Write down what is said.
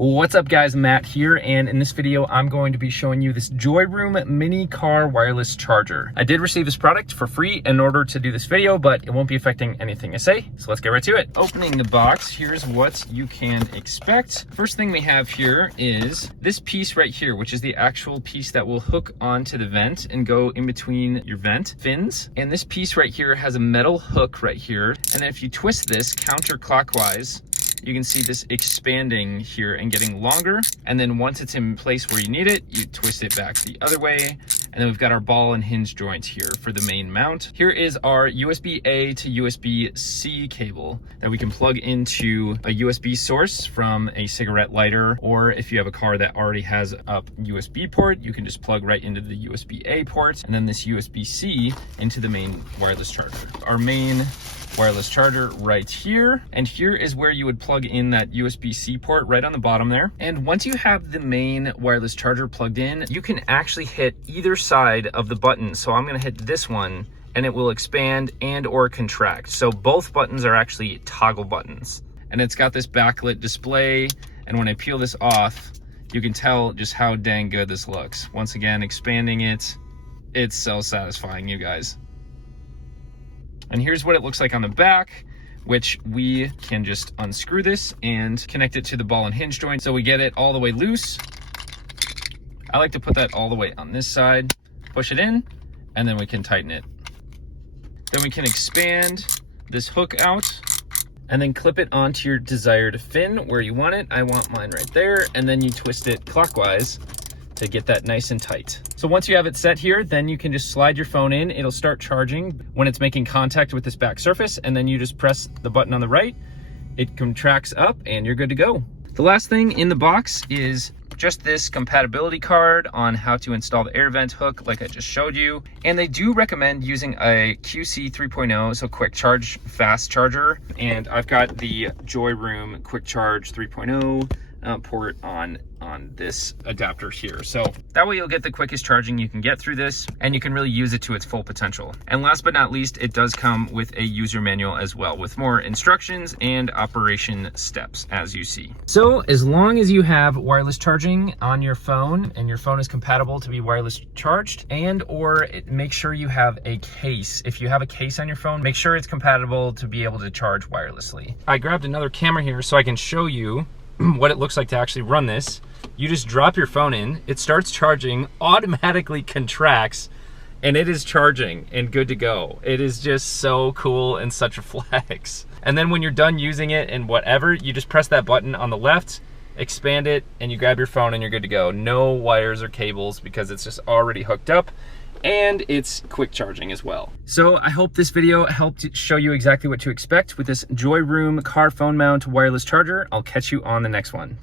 What's up guys, Matt here, and in this video I'm going to be showing you this JOYROOM mini car wireless charger. I did receive this product for free in order to do this video, but it won't be affecting anything I say, so let's get right to it. Opening the box, here's what you can expect. First thing we have here is this piece right here, which is the actual piece that will hook onto the vent and go in between your vent fins. And this piece right here has a metal hook right here, and then if you twist this counterclockwise, you can see this expanding here and getting longer. And then once it's in place where you need it, you twist it back the other way. And then we've got our ball and hinge joints here for the main mount. Here is our USB-A to USB-C cable that we can plug into a USB source from a cigarette lighter, or if you have a car that already has a USB port, you can just plug right into the USB-A port, and then this USB-C into the main wireless charger. Our main wireless charger right here, and here is where you would plug in that USB-C port right on the bottom there. And once you have the main wireless charger plugged in, you can actually hit either side of the button. So I'm going to hit this one and it will expand and or contract. So both buttons are actually toggle buttons, and it's got this backlit display, and when I peel this off you can tell just how dang good this looks. Once again, expanding it, it's so satisfying, you guys. And here's what it looks like on the back, which we can just unscrew this and connect it to the ball and hinge joint so we get it all the way loose. I like to put that all the way on this side, push it in, and then we can tighten it. Then we can expand this hook out and then clip it onto your desired fin where you want it. I want mine right there, and then you twist it clockwise to get that nice and tight. So once you have it set here, then you can just slide your phone in. It'll start charging when it's making contact with this back surface, and then you just press the button on the right, it contracts up, and you're good to go. The last thing in the box is just this compatibility card on how to install the air vent hook like I just showed you. And they do recommend using a QC 3.0, so quick charge fast charger. And I've got the JOYROOM quick charge 3.0 port on this adapter here, so that way you'll get the quickest charging you can get through this, and you can really use it to its full potential. And last but not least, it does come with a user manual as well, with more instructions and operation steps, as you see. So as long as you have wireless charging on your phone and your phone is compatible to be wireless charged, and or make sure you have a case. If you have a case on your phone, make sure it's compatible to be able to charge wirelessly. I grabbed another camera here so I can show you what it looks like to actually run this. You just drop your phone in, it starts charging, automatically contracts, and it is charging and good to go. It is just so cool and such a flex. And then when you're done using it and whatever, you just press that button on the left, expand it, and you grab your phone and you're good to go. No wires or cables because it's just already hooked up, and it's quick charging as well. So I hope this video helped show you exactly what to expect with this JOYROOM car phone mount wireless charger. I'll catch you on the next one.